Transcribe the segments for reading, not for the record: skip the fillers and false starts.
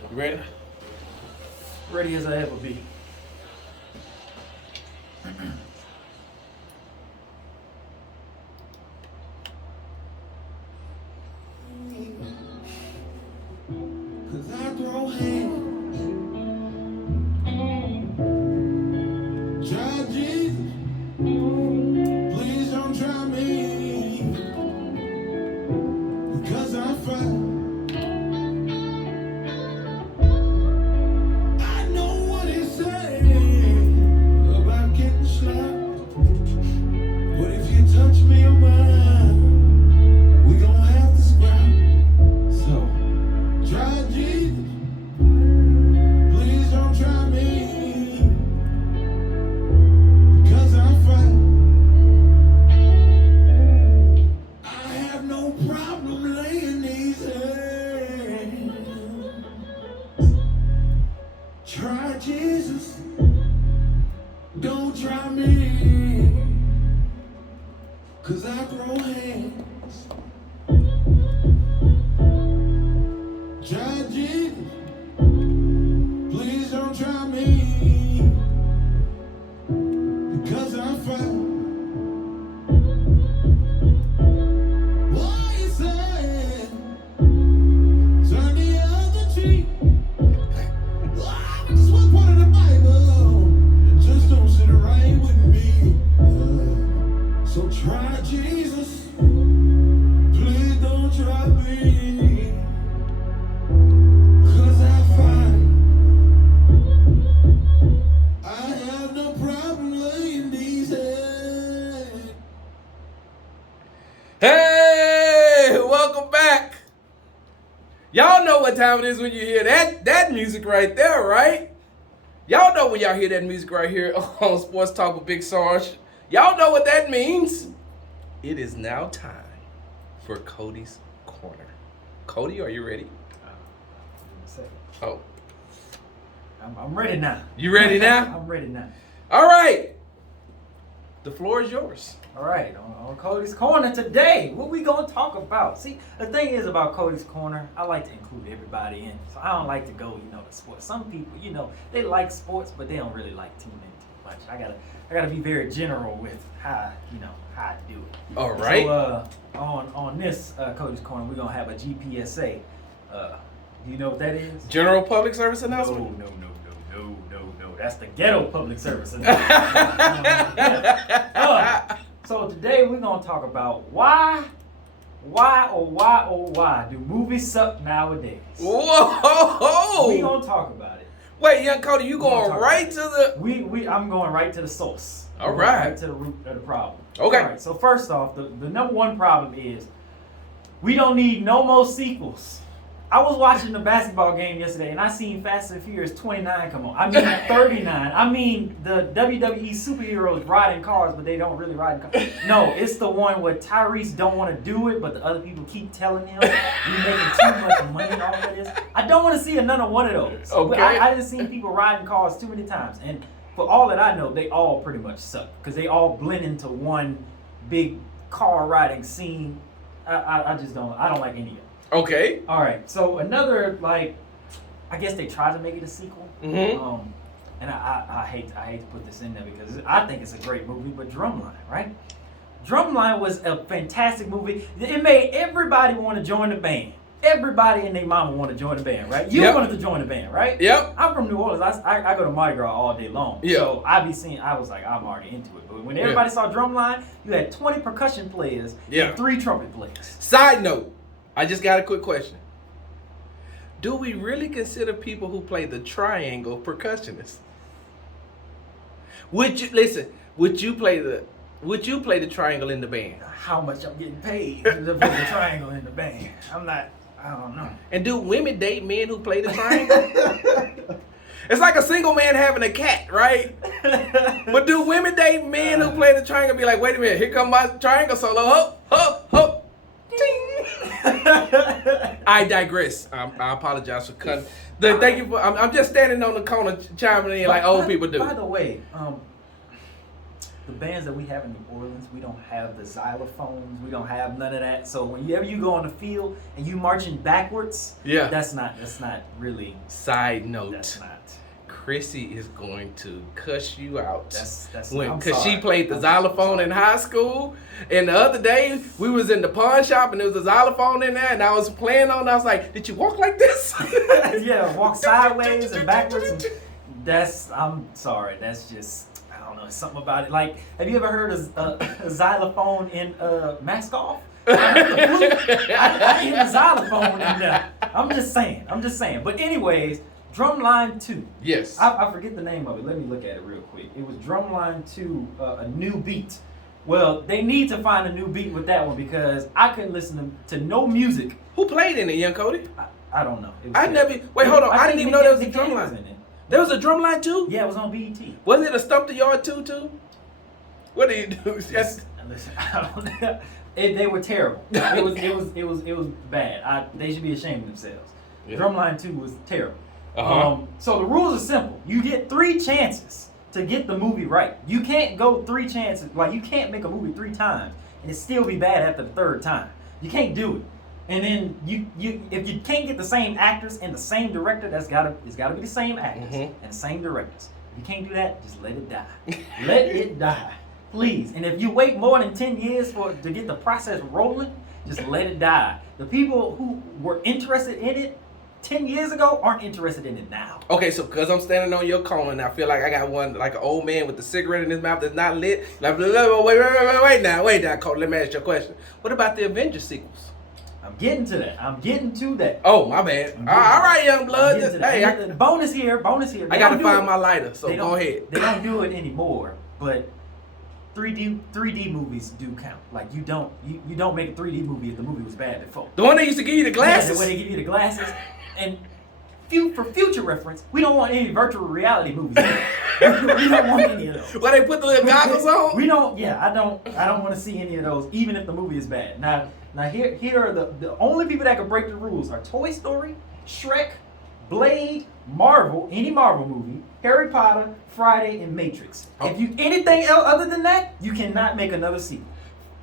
You ready? Ready as I ever be. Cause I throw hands. Try Jesus. Please don't try me. Because I fight. I know what he's saying about getting slapped. But if you touch me or mine, we gon' have to scrap. So try Jesus. Please don't try me. Because I fight. I have no problem laying these hands. Try Jesus. Don't try me. Cause I throw hands. Try Jesus. Please don't try me. Because I fight. Why you say turn the other cheek? This one part of the Bible. Just don't sit right with me. So try Jesus. Please don't try me. Cause I fight. I have no problem laying these hands. Hey, welcome back. Y'all know what time it is when you hear that music right there, right? Y'all know when y'all hear that music right here on Sports Talk with Big Sarge. Y'all know what that means. It is now time for Kody's Corner. Kody, are you ready? Oh, I'm ready now. you ready now? I'm ready now. All right. The floor is yours. All right, on Kody's Corner today, what we gonna talk about? See, the thing is about Kody's Corner, I like to include everybody in. So I don't like to go, to sports. Some people, they like sports, but they don't really like team in too much. I gotta be very general with how I do it. All right. So on this Kody's Corner, we're gonna have a GPSA. Do you know what that is? General Public Service Announcement? No. That's the ghetto public service announcement. So today we're gonna talk about why do movies suck nowadays? Whoa! We gonna talk about it. Wait, young Kody, you going right to the... I'm going right to the source. All right. Right to the root of the problem. Okay. All right. So first off, the number one problem is we don't need no more sequels. I was watching the basketball game yesterday, and I seen Fast and Furious 29 come on. I mean 39. I mean the WWE superheroes riding cars, but they don't really ride cars. No, it's the one where Tyrese don't want to do it, but the other people keep telling him you're making too much money off of this. I don't want to see another one of those. Okay. I done seen people riding cars too many times, and for all that I know, they all pretty much suck because they all blend into one big car riding scene. I just don't. I don't like any of them. Okay. All right. So another I guess they tried to make it a sequel. Mm-hmm. And I hate to put this in there because I think it's a great movie, but Drumline, right? Drumline was a fantastic movie. It made everybody want to join the band. Everybody and their mama want to join the band, right? You wanted to join the band, right? Yep. I'm from New Orleans. I go to Mardi Gras all day long. Yeah. So I was like, I'm already into it. But when everybody saw Drumline, you had 20 percussion players and 3 trumpet players. Side note, I just got a quick question. Do we really consider people who play the triangle percussionists? Would you play the triangle in the band? How much I'm getting paid to put the triangle in the band? I don't know. And do women date men who play the triangle? It's like a single man having a cat, right? But do women date men who play the triangle be like, wait a minute, here come my triangle solo, ho. I digress. I apologize for cutting. Thank you for. I'm just standing on the corner chiming in like old people do. By the way, the bands that we have in New Orleans, we don't have the xylophones. We don't have none of that. So whenever you go on the field and you marching backwards, Yeah. that's not really. Side note. That's not. Chrissy is going to cuss you out. That's when because she played the xylophone in high school, and the other day we was in the pawn shop and there was a xylophone in there, and I was playing on. I was like, "Did you walk like this?" Yeah, walk sideways and backwards. And I'm sorry. That's just. I don't know. It's something about it. Like, have you ever heard a xylophone in mask off? I hear the xylophone in there. I'm just saying. But anyways. Drumline 2. Yes. I forget the name of it. Let me look at it real quick. It was Drumline 2, a new beat. Well, they need to find a new beat with that one because I couldn't listen to no music. Who played in it, young Kody? I don't know. I didn't even know there was a drumline. in it. There was a drumline too? Yeah, it was on BET. Wasn't it a Stump the Yard too? What do you do? Listen, I don't know. They were terrible. It was bad. They should be ashamed of themselves. Yeah. Drumline 2 was terrible. Uh-huh. So the rules are simple. You get 3 chances to get the movie right. You can't go 3 chances. Like, you can't make a movie 3 times and it still be bad after the 3rd time. You can't do it. And then if you can't get the same actors and the same director, it's gotta be the same actors and the same directors. If you can't do that, just let it die. Let it die, please. And if you wait more than 10 years to get the process rolling, just let it die. The people who were interested in it 10 years ago aren't interested in it now. Okay, so because I'm standing on your corner and I feel like I got one, like an old man with the cigarette in his mouth that's not lit. Like, wait now, Kody, let me ask you a question. What about the Avengers sequels? I'm getting to that. Oh, my bad. All right, young blood. Hey, bonus here. I got to find my lighter, so go ahead. They don't do it anymore, but 3D movies do count. Like, you don't make a 3D movie if the movie was bad before. The one that used to give you the glasses? Yeah, the way they give you the glasses. And for future reference, we don't want any virtual reality movies. We don't want any of those. Where they put the little goggles on? We don't. Yeah, I don't want to see any of those, even if the movie is bad. Now here are the only people that can break the rules are Toy Story, Shrek, Blade, Marvel, any Marvel movie, Harry Potter, Friday, and Matrix. If you anything else other than that, you cannot make another sequel.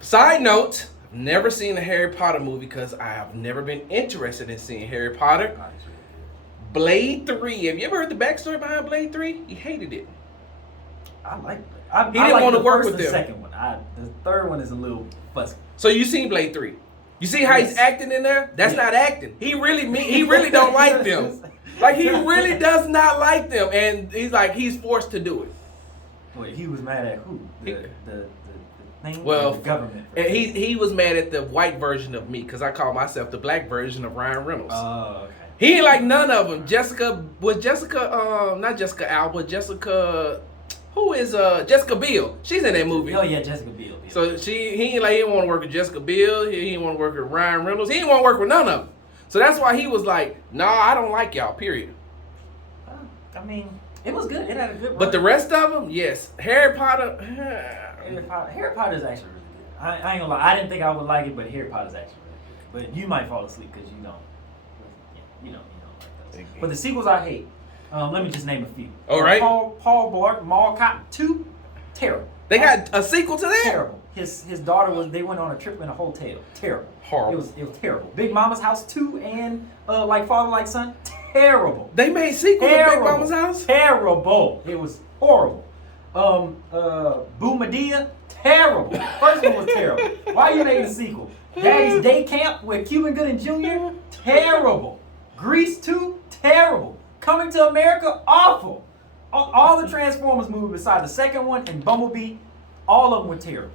Side note, I've never seen a Harry Potter movie because I have never been interested in seeing Harry Potter. Blade 3. Have you ever heard the backstory behind Blade 3? He hated it. I like it. He didn't want to work with them. The second one. The third one is a little fuzzy. So you seen Blade 3? You see how he's acting in there? That's not acting. He really don't like them. Like, he really does not like them, and he's forced to do it. Wait, he was mad at who? The thing? Well, the government. And he was mad at the white version of me because I call myself the black version of Ryan Reynolds. Oh, okay. He ain't like none of them. Jessica, who is Jessica Biel? She's in that movie. Oh yeah, Jessica Biel. So he didn't want to work with Jessica Biel. He didn't want to work with Ryan Reynolds. He didn't want to work with none of them. So that's why he was like, "Nah, I don't like y'all." Period. I mean, it was good. It had a good run. But the rest of them, yes, Harry Potter. Harry Potter is actually really good. I ain't gonna lie. I didn't think I would like it, but Harry Potter is actually really good. But you might fall asleep because you don't like those. But the sequels I hate. Let me just name a few. All right. Paul Blart Mall Cop 2, terrible. They got a sequel to that? Terrible. His daughter they went on a trip in a hotel. Terrible. Horrible. It was terrible. Big Mama's House 2 and Like Father Like Son, terrible. They made sequels to Big Mama's House? Terrible. It was horrible. Boo Medea, terrible. First one was terrible. Why are you making a sequel? Daddy's Day Camp with Cuban Gooding Jr., terrible. Grease 2, terrible. Coming to America, awful. All the Transformers movies besides the second one and Bumblebee, all of them were terrible.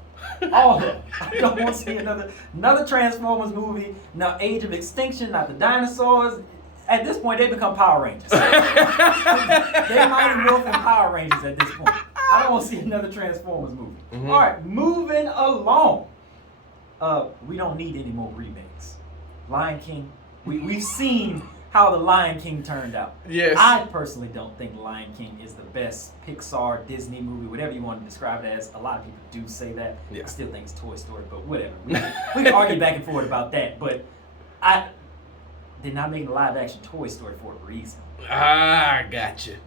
All of them. I don't want to see another Transformers movie. Now, Age of Extinction, not the dinosaurs. At this point, they become Power Rangers. They Mighty Morphin Power Rangers at this point. I don't want to see another Transformers movie. Mm-hmm. All right, moving along. We don't need any more remakes. Lion King, we've seen how the Lion King turned out. Yes. I personally don't think Lion King is the best Pixar, Disney movie, whatever you want to describe it as. A lot of people do say that. Yeah. I still think it's Toy Story, but whatever. We can argue back and forth about that, but they're not making a live action Toy Story for a reason. I gotcha.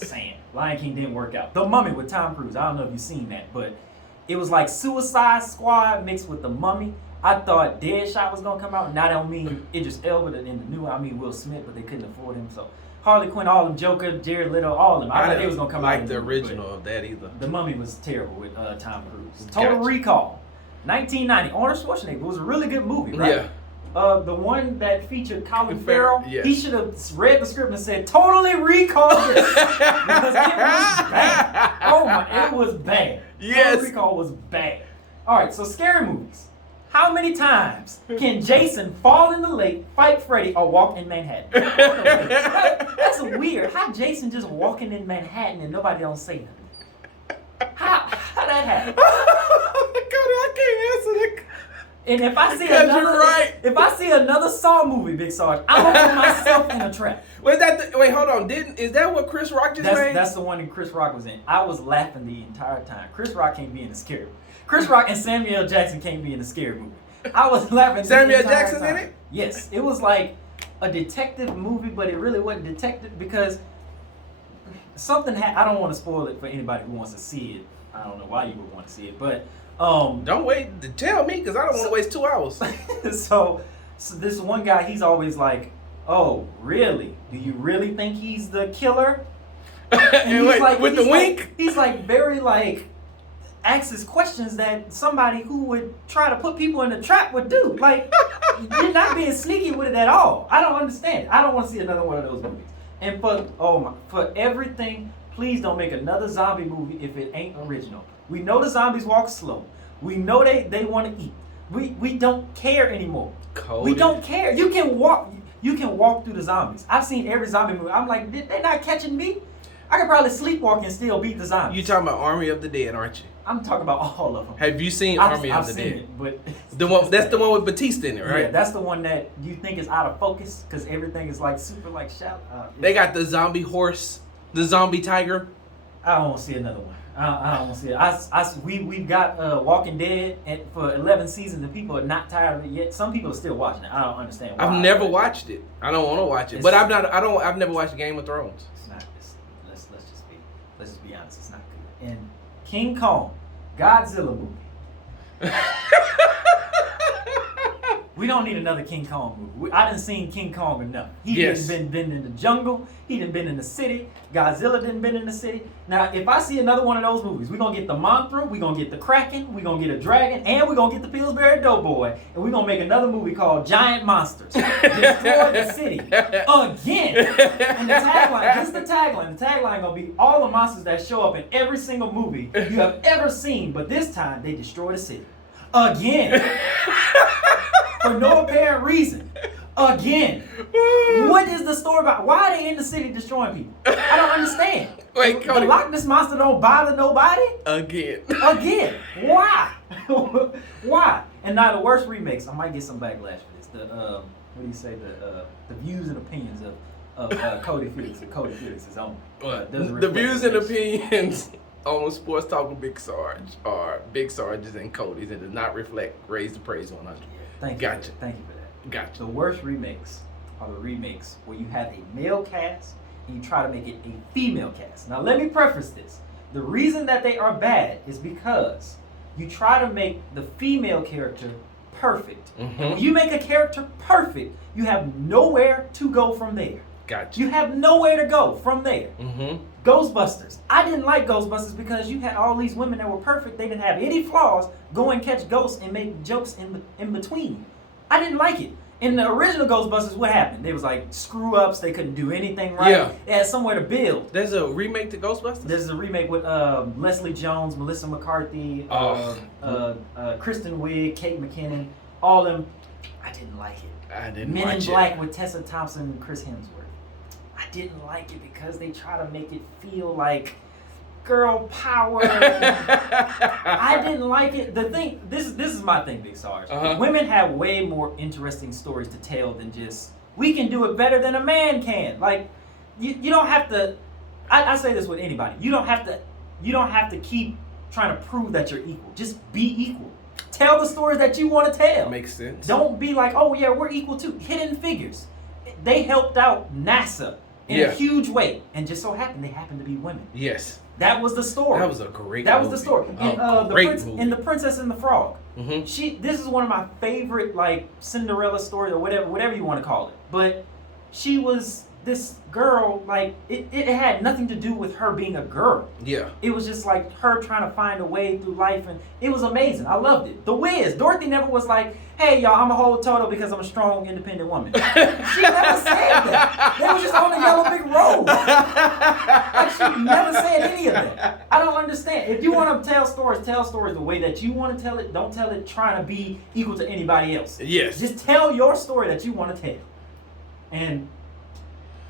saying. Lion King didn't work out. The Mummy with Tom Cruise. I don't know if you've seen that, but it was like Suicide Squad mixed with The Mummy. I thought Deadshot was gonna come out, and I don't mean Idris Elba in the new. I mean Will Smith, but they couldn't afford him. So Harley Quinn, all of them, Joker, Jared Leto, all of them. I thought they was gonna come out. Like the original of that either. The Mummy was terrible with Tom Cruise. Total Recall, 1990. Arnold Schwarzenegger. It was a really good movie, right? Yeah. The one that featured Colin Farrell, yes. he should have read the script and said, "Totally recall this," because it was bad. Oh my, it was bad. Yes. Total Recall was bad. All right, so scary movies. How many times can Jason fall in the lake, fight Freddy, or walk in Manhattan? That's weird. How Jason just walking in Manhattan and nobody don't say nothing? How that happen? Cody, I can't answer that. And if I see Because another, you're right. if I see another Saw movie, Big Sarge, I'm gonna put myself in a trap. Wait, hold on. Is that what Chris Rock just made? That's the one that Chris Rock was in. I was laughing the entire time. Chris Rock can't be in the scary movie. Chris Rock and Samuel Jackson can't be in the scary movie. I was laughing. Samuel the entire Jackson time. in it? Yes, it was like a detective movie, but it really wasn't detective because something. I don't want to spoil it for anybody who wants to see it. I don't know why you would want to see it, but don't wait to tell me because I don't want to waste 2 hours. so this one guy, he's always like, "Oh, really? Do you really think he's the killer?" And wait, like, with the wink? He's like very like asks questions that somebody who would try to put people in a trap would do. Like, you're not being sneaky with it at all. I don't understand. I don't want to see another one of those movies. And for everything, please don't make another zombie movie if it ain't original. We know the zombies walk slow. We know they want to eat. We don't care anymore. Cody. We don't care. You can walk through the zombies. I've seen every zombie movie. I'm like, they're not catching me. I could probably sleepwalk and still beat the zombies. You talking about Army of the Dead, aren't you? I'm talking about all of them. Have you seen I've Army of the seen Dead? it, but That's the one with Batista in it, right? Yeah, that's the one that you think is out of focus because everything is like super like shout. They got the zombie horse, the zombie tiger. I don't want to see another one. I don't want to see it. We've got Walking Dead and for 11 seasons and people are not tired of it yet. Some people are still watching it. I don't understand why. I've never watched it. I don't want to watch it. But I've never watched Game of Thrones. It's not. Let's just be honest. It's not good. And King Kong, Godzilla movie. We don't need another King Kong movie. I done seen King Kong enough. He Yes. done been in the jungle. He done been in the city. Godzilla done been in the city. Now, if I see another one of those movies, we're going to get the Mothra, we're going to get the Kraken, we're going to get a dragon, and we're going to get the Pillsbury Doughboy. And we're going to make another movie called Giant Monsters. Destroy the city. Again. And the tagline, just the tagline. The tagline going to be all the monsters that show up in every single movie you have ever seen, but this time they destroy the city. Again. For no apparent reason. Again. What is the story about? Why are they in the city destroying people? I don't understand. Wait, the Cody. Loch Ness Monster don't bother nobody? Again. Again. Why? Why? And now the worst remakes, I might get some backlash for this. What do you say? The views and opinions of Kody Felix and Kody Felix's own. What? Doesn't The reflect views and this. opinions on Sports Talk with Big Sarge are Big Sarge's and Cody's and does not reflect Raise the Praise 100. Thank you. Gotcha. Thank you for that. Gotcha. The worst remakes are the remakes where you have a male cast and you try to make it a female cast. Now let me preface this. The reason that they are bad is because you try to make the female character perfect. Mm-hmm. And when you make a character perfect, you have nowhere to go from there. Gotcha. You have nowhere to go from there. Mm-hmm. Ghostbusters. I didn't like Ghostbusters because you had all these women that were perfect. They didn't have any flaws. Go and catch ghosts and make jokes in between. I didn't like it. In the original Ghostbusters, what happened? They was like screw ups. They couldn't do anything right. Yeah. They had somewhere to build. There's a remake to Ghostbusters? There's a remake with Leslie Jones, Melissa McCarthy, Kristen Wiig, Kate McKinnon, all them. I didn't like it. I didn't Men watch in it. Black with Tessa Thompson and Chris Hemsworth. I didn't like it because they try to make it feel like girl power. I didn't like it. The thing, this is my thing, Big Sarge. Uh-huh. Women have way more interesting stories to tell than just we can do it better than a man can. Like you don't have to. I say this with anybody. You don't have to keep trying to prove that you're equal. Just be equal. Tell the stories that you want to tell. Makes sense. Don't be like, oh yeah, we're equal too. Hidden Figures. They helped out NASA in a huge way, and just so happened they happened to be women. Yes. That was the story. That was a great That movie. was the story. And the Princess and the Frog. Mm-hmm. This is one of my favorite like Cinderella stories or whatever you want to call it. But she was this girl, like it had nothing to do with her being a girl. Yeah. It was just like her trying to find a way through life, and it was amazing. I loved it. The Wiz, Dorothy never was like, hey y'all, I'm a whole total because I'm a strong, independent woman. She never said that. They were just on the yellow brick road. Like she never said any of that. I don't understand. If you want to tell stories the way that you want to tell it. Don't tell it trying to be equal to anybody else. Yes. Just tell your story that you want to tell. And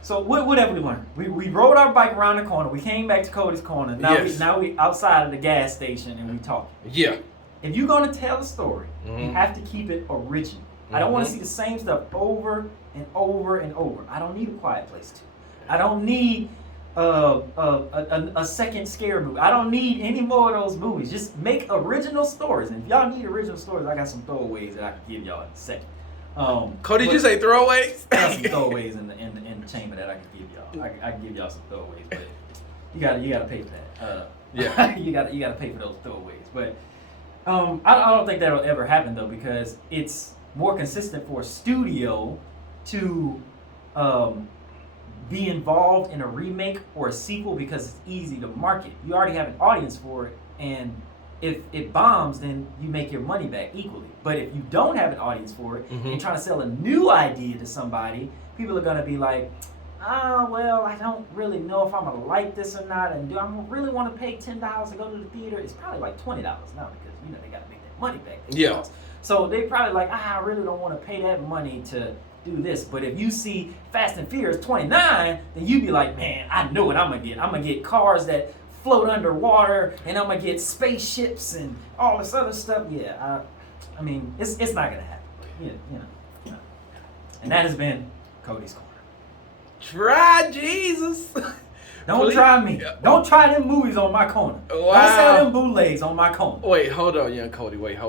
so whatever we learned, we rode our bike around the corner. We came back to Kody's corner. Now we outside of the gas station and we talking. Yeah. If you're gonna tell a story, you have to keep it original. I don't want to see the same stuff over and over and over. I don't need A Quiet Place 2. I don't need a second scare movie. I don't need any more of those movies. Just make original stories. And if y'all need original stories, I got some throwaways that I can give y'all in a second. Cody, did you say throwaways? I got some throwaways in the chamber that I can give y'all. I can give y'all some throwaways, but you gotta pay for that. Yeah. you gotta pay for those throwaways. But I don't think that'll ever happen though, because it's more consistent for a studio to be involved in a remake or a sequel because it's easy to market. You already have an audience for it, and if it bombs, then you make your money back equally. But if you don't have an audience for it and trying to sell a new idea to somebody, people are gonna be like, well, I don't really know if I'm gonna like this or not, and do I really want to pay $10 to go to the theater? It's probably like $20 now because they gotta make that money back. Yeah. So they probably like, I really don't want to pay that money to do this. But if you see Fast and Furious 29, then you be like, man, I know what I'm gonna get. I'm gonna get cars that float underwater, and I'm gonna get spaceships and all this other stuff. Yeah, I mean, it's not gonna happen. Yeah. And that has been Kody's Corner. Try Jesus. Don't try me. Don't try them movies on my corner. Wow. Don't sell them bootlegs on my corner. Wait, hold on, young Kody. Wait, hold on.